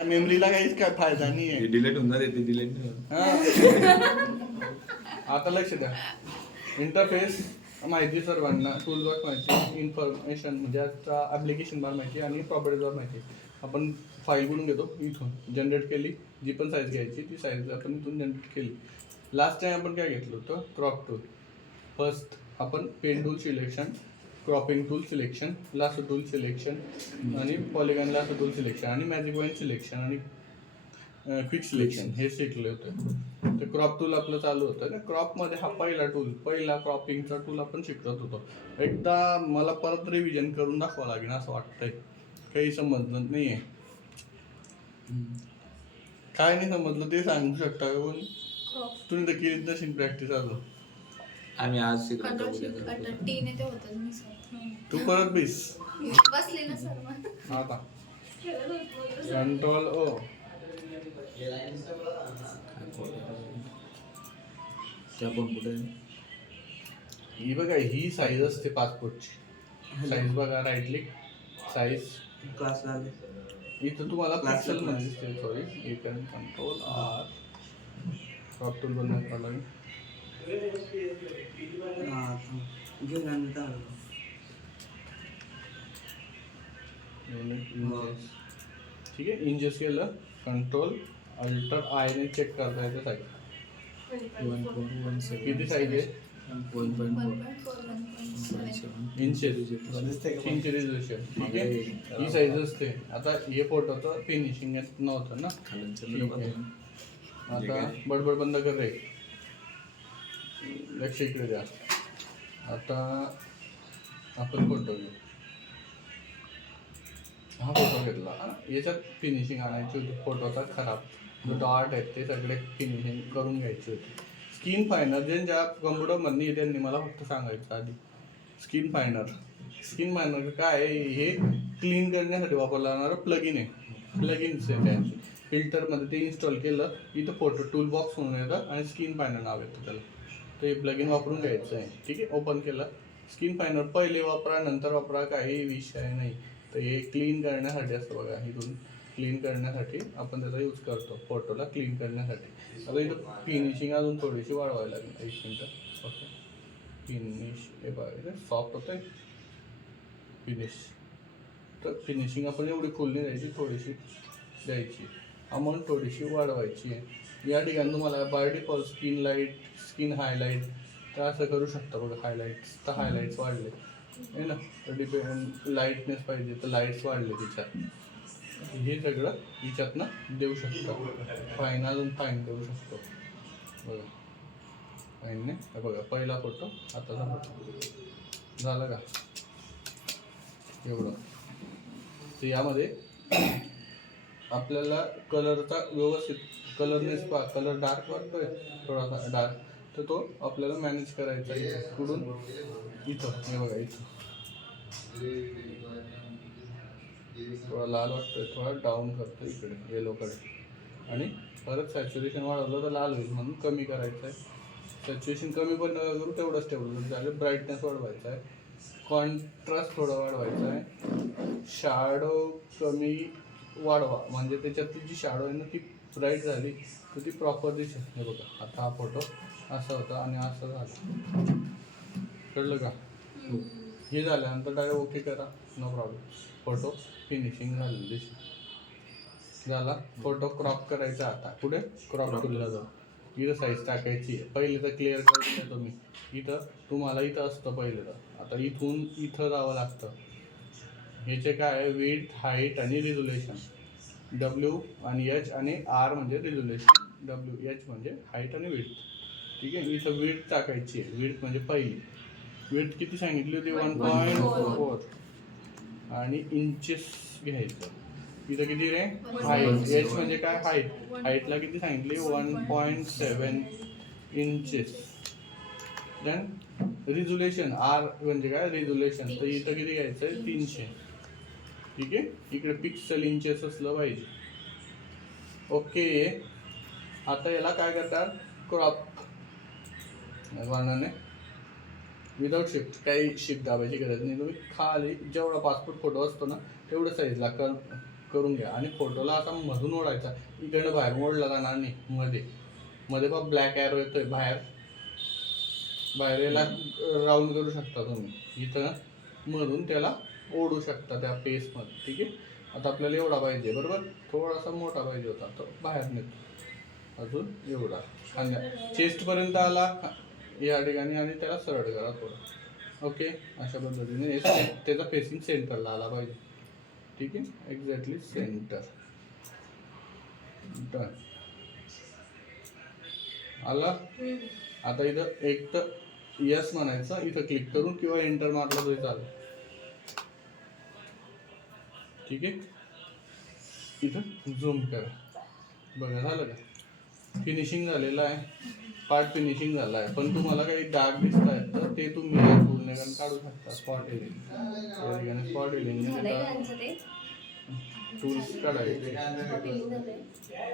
मेमरीला काहीच काय फायदा नाही आहे. डिलीट होऊन जाते ते डिलीट. आता लक्ष द्या. इंटरफेस माहिती सर्वांना, टूल बॉक्स माहिती, इन्फॉर्मेशन म्हणजे आता ॲप्लिकेशन बार माहिती आणि प्रॉपर्टीज बार माहिती. आपण फाईल बनवून घेतो इथून, जनरेट केली, जी पण साईज घ्यायची ती साईज आपण इथून जनरेट केली. लास्ट टाइम आपण काय घेतलं होतं, क्रॉप टूल. फर्स्ट आपण pen tool selection, cropping tool selection, lasso tool selection आणि पॉलिगॉन लासो टूल सिलेक्शन आणि मॅजिक पॉईंट सिलेक्शन आणि क्विक सिलेक्शन हे शिकले होते. तर क्रॉप टूल आपलं चालू होतं ना. क्रॉपमध्ये हा पहिला क्रॉपिंगचा टूल आपण शिकत होतो. एकदा मला परत रिव्हिजन करून दाखवावं लागेल असं वाटतंय. काही समजलं नाही आहे. काय नाही समजलं ते सांगू शकता का कोणी? तुम्ही तर केली तशी प्रॅक्टिस आलो. आम्ही आज शिकलो. तू परत बीस बसले ना सर. आता कंट्रोल ओ. त्या पण कुठे ही बघा, ही साईज असते पासपोर्टची. साईज बघा, राईट क्लिक साईज क्लास आले. इथं तुम्हाला पिक्सल मध्ये दिसते. सॉरी, हे कंट्रोल आर क्रॉप टूल बंद करावं लागेल. ठीक आहे. इंजेस केलं, कंट्रोल अल्टर आय ने चेक करता येतं साईज. 1.17 किती साईज आहे? 1.4 इंचेस रिझोल्यूशन. ठीक आहे, ही साईज असते. आता हे फोटोचं फिनिशिंग नव्हतं ना. ठीक आहे. आता बडबड बंद कर रे, लक्ष इकडे द्या. आता आपण फोटो घेऊ. हा फोटो घेतला, याच्यात फिनिशिंग आणायची होती. फोटोचा खराब जो डॉट आहेत ते सगळे फिनिशिंग करून घ्यायची होती. स्किन फायनर ज्या कम्प्युटरमधनं आहे त्यांनी मला फक्त सांगायचं आधी. स्किन फायनर काय आहे? हे क्लीन करण्यासाठी वापरला जाणारं प्लगइन आहे. प्लगइन्स आहे त्यांचे. फिल्टरमध्ये ते इन्स्टॉल केलं, इथं फोटो टूल बॉक्स म्हणून येतं आणि स्किन फायनर नाव येतं त्याला. ते प्लगइन वापरून घ्यायचं आहे. ठीक आहे, ओपन केलं. स्किन फायनर पहिले वापरा नंतर वापरा, काही विषय नाही. तर हे क्लीन करण्यासाठी असतं बघा. इथून क्लीन करण्यासाठी आपण त्याचा यूज करतो, फोटोला क्लीन करण्यासाठी. आता इथं फिनिशिंग अजून थोडीशी वाढवायला लागेल. 1 मिनटं. ओके, फिनिश हे बघा सॉफ्ट होतं आहे फिनिश. तर फिनिशिंग आपण एवढी फुल नाही द्यायची, थोडीशी द्यायची. अमाऊंट थोडीशी वाढवायची आहे. या ठिकाणी तुम्हाला by default skin light, skin highlight तर असं करू शकता बघा. हायलाईट्स वाढले आहे ना. तर डिपेंड लाईटनेस पाहिजे तर लाईट्स वाढले तिच्यात. हे सगळं हिच्यातनं देऊ शकतो. फाईन अजून फाईन देऊ शकतो बघा. फाईनने बघा, पहिला फोटो आताचा फोटो झाला का एवढं. तर यामध्ये आपल्याला कलरचा व्यवस्थित कलरनेस कलर डार्क वाटतोय थोडासा डार्क, तर तो आपल्याला मॅनेज करायचा आहे. कुठून? इथं हे बघा, इथं थोडा लाल वाटतोय, थोडा डाऊन करतो इकडे येलोकडे. आणि परत सॅच्युरेशन वाढवलं तर लाल होईल म्हणून कमी करायचं आहे. सॅच्युरेशन कमी पण नका करू, तेवढंच झालं. ब्राईटनेस वाढवायचा आहे. कॉन्ट्रास्ट थोडा वाढवायचा आहे. शॅडो कमी वाढवा, म्हणजे त्याच्यातली जी शॅडो आहे ना ती ब्राईट झाली तर ती प्रॉपर दिसेल. हे बघा, आता हा फोटो असा होता आणि असं झालं. कळलं का? हे झाल्यानंतर डायरेक्ट ओके करा, नो प्रॉब्लेम. फोटो फिनिशिंग झालेलं दिसेल. झाला. फोटो क्रॉप करायचा. आता पुढे क्रॉप टूलला जाऊ. इथं साईज टाकायची आहे. पहिले तर क्लिअर करून देतो मी. इथं तुम्हाला इथं असतं पहिले तर. आता इथून इथं जावं लागतं. ह्याचे काय आहे? विड्थ, हाईट आणि रिझोल्युशन. W आणि H आणि R म्हणजे रिझोल्युशन, WH म्हणजे हाईट आणि विड्थ. ठीक आहे, इथं विड्थ टाकायची आहे. विड्थ म्हणजे पहिली विड्थ किती सांगितली होती? 1.4. आणि इंचेस घ्यायचं. इथं किती रे? हाईट. H म्हणजे काय? हाईटला किती सांगितली? 1.7 इंचेस. देन रिझोल्युशन, R म्हणजे काय? रिझोल्युशन. तर इथं किती घ्यायचं आहे? 300. ठीक आहे, इकडे पिक्सल इंचेस असलं पाहिजे. ओके. आता याला काय करतात? क्रॉप वर्णाने विदाउट शिफ्ट, काही शिफ्ट दाबायची गरज नाही. तुम्ही खाली जेवढा पासपोर्ट फोटो असतो ना तेवढं साईजला करून घ्या आणि फोटोला असा मधून ओढायचा, इकडे बाहेर ओढला जाणार नाही, मध्ये मध्ये बघ ब्लॅक एरो येतोय बाहेर, बाहेर याला राऊंड करू शकता तुम्ही, इथं मधून त्याला ओढू शकता त्या पेसमध्ये. ठीक आहे, आता आपल्याला एवढा पाहिजे बरोबर, थोडासा मोठा पाहिजे होता तो बाहेर नेतो, अजून एवढा खांद्या चेस्टपर्यंत आला या ठिकाणी आणि त्याला सरळ करा थोडं. ओके, अशा पद्धतीने त्याचा फेसिंग सेंटरला आला पाहिजे. ठीक आहे, एक्झॅक्टली सेंटर. डन आला. आता इथं एक तर यस म्हणायचं, इथं क्लिक करून किंवा एंटर मारला तरी चालेल. ठीक आहे, इथं झूम करा. बघा झालं का, फिनिशिंग झालेलं आहे, पार्ट फिनिशिंग झाला आहे. पण तुम्हाला काही डाग दिसत आहेत तर ते तुम्ही पूर्ण काढू शकता. स्पॉट एलिंग स्पॉट एलिंग झालंय त्यांचं ते टूल्स काढायचे फिलिंग झालंय.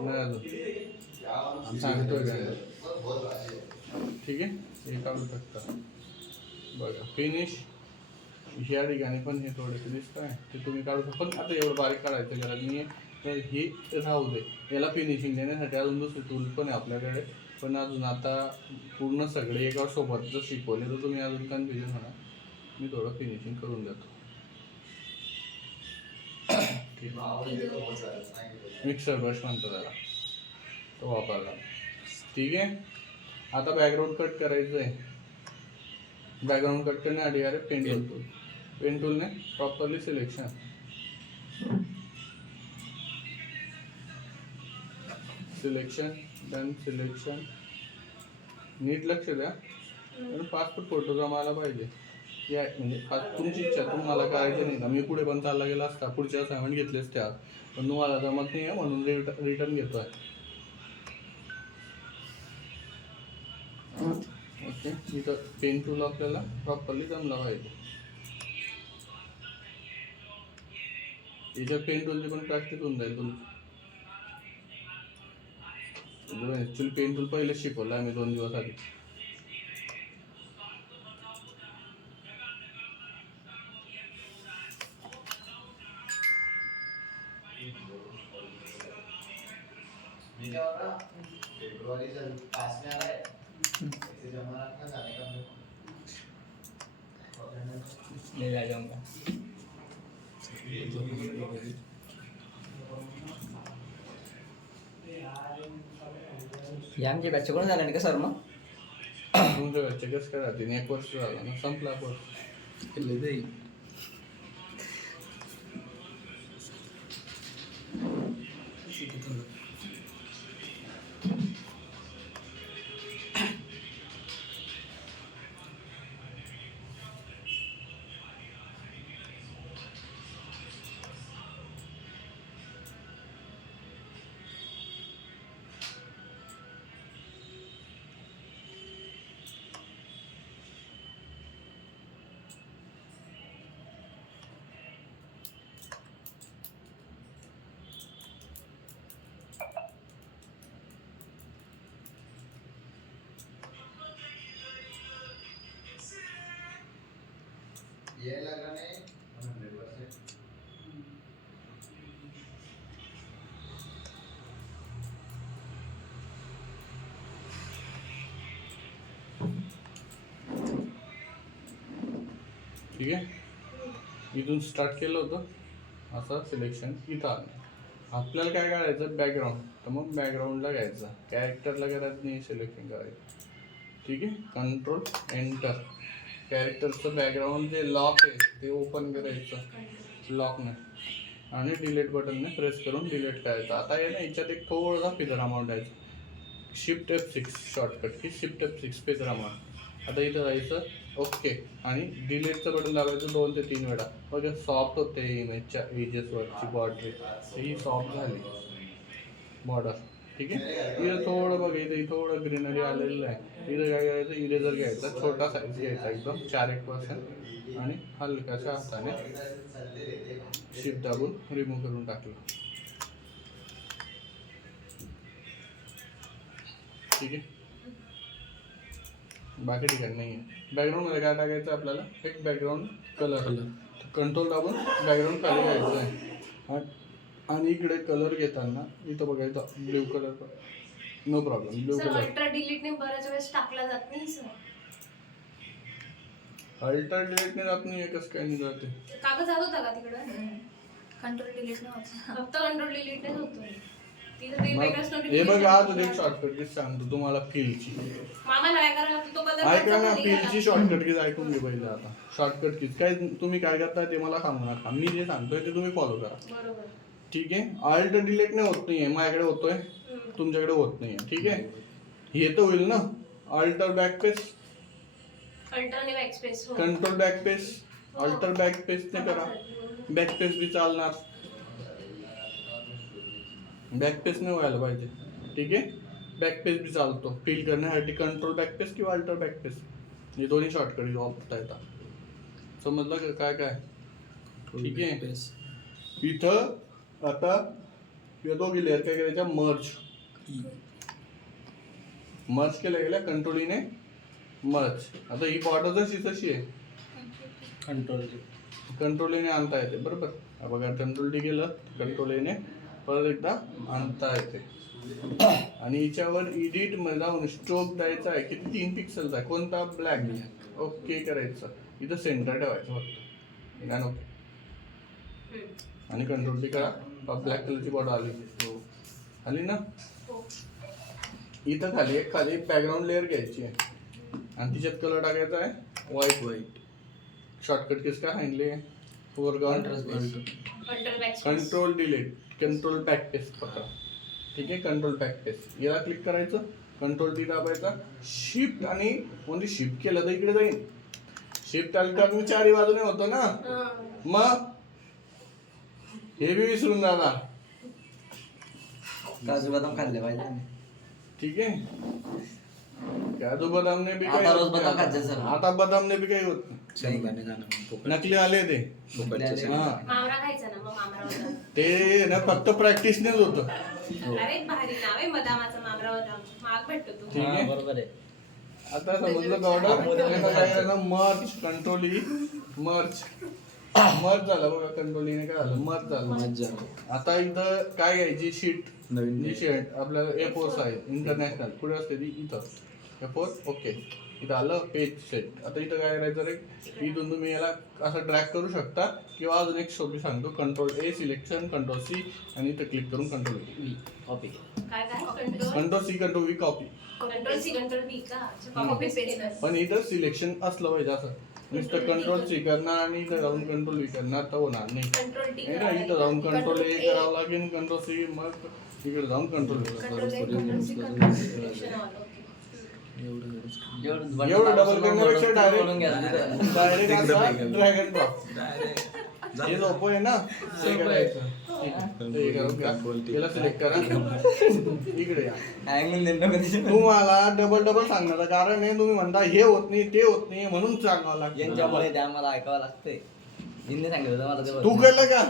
नाही अजून सांगतोय काय. ठीक आहे, हे काढू शकता. बघा फिनिश ह्या ठिकाणी पण हे थोडेसे दिसत आहे ते तुम्ही काढू शकता. पण आता एवढं बारीक काढायचं गरज नाही आहे, तर हे राहू दे. याला फिनिशिंग देण्यासाठी अजून दुसरे टूल पण आहे आपल्याकडे, पण अजून आता पूर्ण सगळे एका सोबत जर शिकवले तर तुम्ही अजून कन्फ्युजन होणार. मी थोडं फिनिशिंग करून देतो. मिक्सर ब्रश म्हणतो त्याला, तो वापरला. ठीक आहे, आता बॅकग्राऊंड कट करायचं आहे. बॅकग्राऊंड कट करण्यासाठी अरे पेन टूलने प्रॉपरली सिलेक्शन, देन सिलेक्शन. नीट लक्ष द्या, आणि पासपोर्ट फोटो जमायला पाहिजे. या म्हणजे तुमची इच्छा, तुम्हाला करायचं नाही का, मी पुढे पण चालला गेला असता, पुढच्या असाइनमेंट घेतले असते आज, पण तुम्हाला जमत नाही आहे म्हणून रिटर्न घेतो आहे. ओके, इथं पेन टूल आपल्याला प्रॉपरली जमला पाहिजे. याच्या पेन टूलची पण प्रॅक्टिस होऊन जाईल तुमची. ॲक्च्युली पेन टूल पहिले शिकवलं आम्ही 2 दिवस आधी. फेब्रुआरी पास में आ रहा है, ऐसे जमा रखना जाने का ले आ जाऊंगा. या आमच्या बॅच कोण झालं नाही का सर? मग तुमच्या बॅचचे कसं काय राहतील? 1 वर्ष झालं ना, संपला कोर्स. केले जाईल. ये लग रहा है 100%. ठीक आहे, इथून स्टार्ट केलं होतं असं सिलेक्शन. इथं आलं आपल्याला काय करायचं, बॅकग्राऊंड. तर मग बॅकग्राऊंडला घ्यायचं, कॅरेक्टरला करायचं नाही, सिलेक्शन करायचं. ठीक आहे, कंट्रोल एंटर. कॅरेक्टरचं बॅकग्राऊंड जे लॉक आहे ते ओपन करायचं लॉकने, आणि डिलीट बटनने प्रेस करून डिलीट करायचं. आता आहे ना, याच्यात एक थोडासा फिदर अमाऊंट आहे, शिफ्ट F6 शॉर्टकट की शिफ्ट F6 फिदर अमाऊंट. आता इथं जायचं ओके, आणि डिलीटचं बटन दाबायचं 2 ते 3 वेळा. बघा सॉफ्ट होते इमेजच्या एजेसवरची बॉर्डर, ही सॉफ्ट झाली बॉर्डर. ठीक आहे, इथं थोडं बघा, इथं थोडं ग्रीनरी आलेलं आहे. इथं काय करायचं, इरेजर घ्यायचा, छोटा साईज घ्यायचा एकदम 4-1%, आणि हलकाशा हाताने शिफ्ट दाबून रिमूव्ह करून टाकलं. ठीक आहे, बाकी ठिकाणी नाही आहे. बॅकग्राऊंडमध्ये काय टाकायचं आपल्याला, एक बॅकग्राऊंड कलर. कंट्रोल दाबून बॅकग्राऊंड खाली घ्यायचं आहे, आणि इकडे कलर घेताना इथं बघा इथं blue colour no problem blue sir colour ultra डिलीटने बऱ्याच वेळेस टाकला जात नाही सर. अल्टर डिलीटने जात नाही कसं काय नाही जाते कागद जात होता का तिकडं? कंट्रोल डिलीट नव्हतं. फक्त कंट्रोल डिलीटनेच होतो. तिथं ते मग वेगळंच हे बघ आज notification एक शॉर्टकट की सांगतो तुम्हाला फीलची मामाला काय करायला लागतं? तो बदल ऐका ना खाली गेला. फीलची शॉर्टकट कीज ऐकून घे पहिले आता शॉर्टकट कीज काय तुम्ही काय करताय ते मला सांगू नका मी जे सांगतोय ते तुम्ही फॉलो करा बरोबर. ठीक आहे अल्ट डिलीटने होत नाहीये माझ्याकडे होतोय तुमच्याकडे होत नाहीये ठीक आहे हे तर होईल ना अल्टर बॅकपेस अल्ट्राने बॅकस्पेस हो. कंट्रोल बॅकपेस अल्टर बॅकपेसने करा बॅकपेस बी चालणार बॅकपेसने व्हायला पाहिजे ठीक आहे बॅकपेस बी चालतो फील करण्यासाठी कंट्रोल बॅकपेस किंवा अल्टर बॅकपेस हे दोन्ही शॉर्टकट वापरता येतात समजलं का काय काय ठीक आहे इथं आता या दोघी लेअर काय करायच्या मर्ज केल्या गेल्या कंट्रोलीने मर्ज आता ही बॉर्डर जशी तशी आहे कंट्रोलीने आणता येते बरोबर हा बघा कंट्रोल डी केलं कंट्रोलीने परत एकदा आणता येते आणि हिच्यावर एडिट मध्ये जाऊन स्ट्रोक द्यायचा आहे किती 3 पिक्सेलचा आहे कोणता ब्लॅक ओके करायचं इथं सेंटर ठेवायचं फक्त नाही ओके आणि कंट्रोल टी करा ब्लॅक कलरची बॉर्डर आली ना इथं खाली बॅकग्राऊंड लेअर घ्यायची आहे आणि तिच्यात कलर टाकायचा आहे व्हाईट शॉर्टकट किस का सांगितले foreground alter backspace. Control delete control backspace पकड़ा ठीक आहे कंट्रोल बॅकपेस याला क्लिक करायचं कंट्रोल डी दाबायचा शिफ्ट आणि म्हणजे शिफ्ट केलं तर इकडे जाईल शिफ्ट आली तर मी चारी बाजूने होतो ना मग हे बी विसरून जाणार काजू बदाम खाल्ले पाहिजे ठीक आहे काजू बदामने बी आता रोज बदाम खायचे सर. आता बदामने बी काही होत नाही. नकली आले ते हा मामरा खायचा ना मग मामरा बदाम. ते ना फक्त प्रॅक्टिसनेच होतं अरे भारी नाव आहे बदामाचा मामरा बदाम महाग भेटतो तो. ठीक आहे बरोबर आहे आता समजलं का ऑर्डर मर्ज कंट्रोल मर्ज झालं बघा कंट्रोल काय झालं मर्ज झालं आता इथं काय घ्यायची शीट नवीन शीट आपल्याला A4 आहे इंटरनॅशनल पुढे असते ती इथं A4 ओके इथं आलं पेज सेट आता इथं काय करायचं रे इथून तुम्ही याला असं ड्रॅग करू शकता किंवा अजून एक सोपी सांगतो control A selection control C आणि इथं क्लिक करून कंट्रोल कॉपी काय control control C control V copy control C control V का कॉपी पेस्ट केलं. पण इथं सिलेक्शन असलं पाहिजे असं नुसतं कंट्रोल C करणार आणि इथं जाऊन कंट्रोल V करणार तर होणार नाही कंट्रोल टी हे ना इथं जाऊन कंट्रोल A करावं लागेल कंट्रोल C मग इकडे जाऊन control control A control C control एवढं डबल करण्यापेक्षा डायरेक्ट असा ड्रॅगन ड्रॉप हे सोपं आहे ना ते करायचं ते करून घ्या. याला सिलेक्ट करा इकडे या तुम्हाला डबल सांगण्याचं कारण आहे तुम्ही म्हणता हे होत नाही ते होत नाही म्हणून सांगावं लागतं यांच्यामुळे ते आम्हाला ऐकावं लागतंय हिंदी सांगितलं होतं मला ते तू बरोबर. केलं का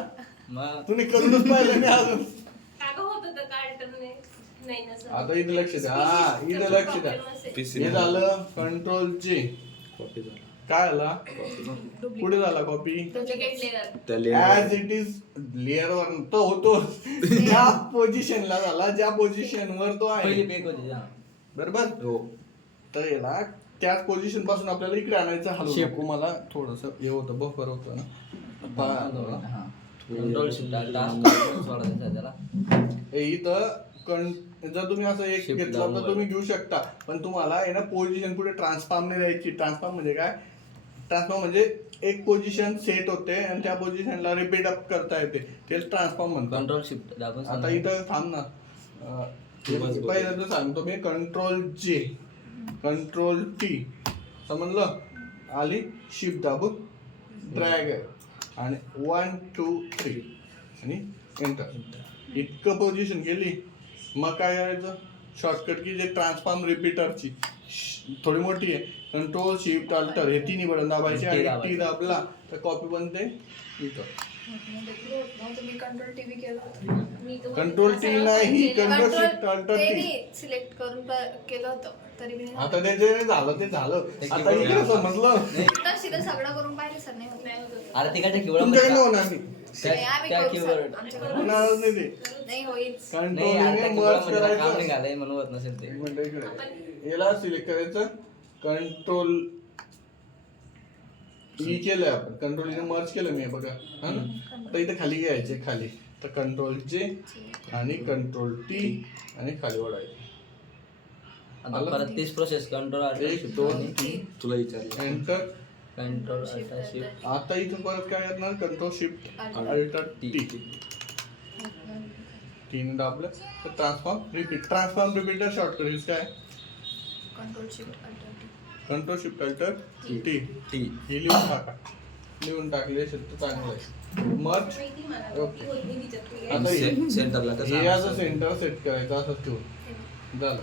मग तुम्ही करूनच पाहिलं नाही अजून कागद होत होतं का अल्टरने नाही ना सर. आता इथं लक्ष द्या हा इथं लक्ष द्या हे झालं कंट्रोल J काय झाला पुढे झाला copy duplicate layer as it is layer वर तो होतो ज्या पोझिशनला झाला ज्या पोझिशनवर तो पहिली आहे पेक होती हा. बरोबर तर याला त्याच पोझिशन पासून आपल्याला इकडे आणायचं हलवू मला थोडस हे होतं बफर होतं ना हा. कंट्रोल शिफ्ट टास्क सोडायचा त्याला इथं जर तुम्ही असं एक Shift घेतलं down तर तुम्ही घेऊ शकता पण तुम्हाला आहे ना पोझिशन पुढे ट्रान्सफॉर्म नाही द्यायची ट्रान्सफॉर्म म्हणजे काय ट्रान्सफॉर्म म्हणजे एक पोझिशन सेट होते आणि त्या पोझिशनला रिपीट अप करता येते तेच ट्रान्सफॉर्म म्हणतात कंट्रोल शिफ्ट दाबून आता इथं थांब ना पहिलं तर सांगतो मी कंट्रोल J कंट्रोल T समजलं आली शिफ्ट दाबून ड्रॅग आणि 1 2 3 आणि एंटर इतकं पोझिशन गेली मग काय करायचं शॉर्टकट की जे ट्रान्सफॉर्म रिपीटरची थोडी मोठी आहे कंट्रोल शिफ्ट अल्टर हे तिन्ही बटन दाबायचे आणि टी दाबला तर कॉपी बनते इथं तुम्ही कंट्रोल टीव्ही केलं होतं. कंट्रोल टी नाही control shift alter T select करून केलं होतं तरी मी आता ते जे झालं ते झालं आता इकडे समजलं सीधा सगळं करून पाहिले सर नाही होत. अरे तिकडच्या किवळा तुमच्याकडे होणार नाही आम्ही त्या करू कीबोर्ड सर, आमच्याकडे होणारच नाही ते नाही होईल. नाही आता कंट्रोलिंग keyboard मर्ज मध्ये काम करायचं. निघालंय म्हणून होत नसेल ते. एक मिनिट इकडे याला सिलेक्ट करायचं कंट्रोल ई केलंय आपण कंट्रोल मर्ज केलं मी बघा हा ना आता इथे खाली घ्यायचे खाली तर कंट्रोल जे आणि कंट्रोल टी आणि खाली ओढायचे आता आलं? परत तीच प्रोसेस कंट्रोल 1 2 3 तुला विचारलं एंटर कंट्रोल अल्टा शिफ्ट आता इथं परत काय करणार कंट्रोल शिफ्ट अल्टर टी तीन दाबलं तर ट्रान्सफॉर्म रिपीटर शॉर्टकट यूज काय control shift alter T. Control shift alter T T हे लिहून टाकले असेल तर चांगलं आहे मर्ज माहिती मला ओके. ती होत नाही तिच्यात काही. आता हे सेंटरला हे असं सेंटर सेट करायचं असं ठेवून झालं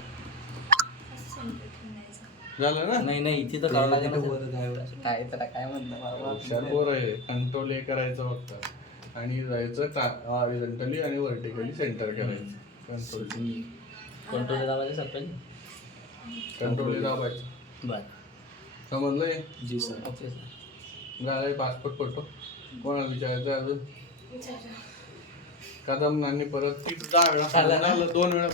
असं center ठेवायचं. झालं ना नाही नाही इथे तर करावं लागेल ना वर काय सर. काय त्याला काय म्हणलं हुशार पोर आहे कंट्रोल हे करायचं फक्त आणि जायचं हॉरिझॉन्टली आणि व्हर्टिकली सेंटर करायचं कंट्रोल कंट्रोल दाबायचं सर पहिले. कंट्रोल दाबायचं बरं समजलंय जी सर ओके सर. झालंय पासपोर्ट फोटो कोणाला विचारायचं अजून विचारा. कदम नानी परत ती झालं 2 वेळा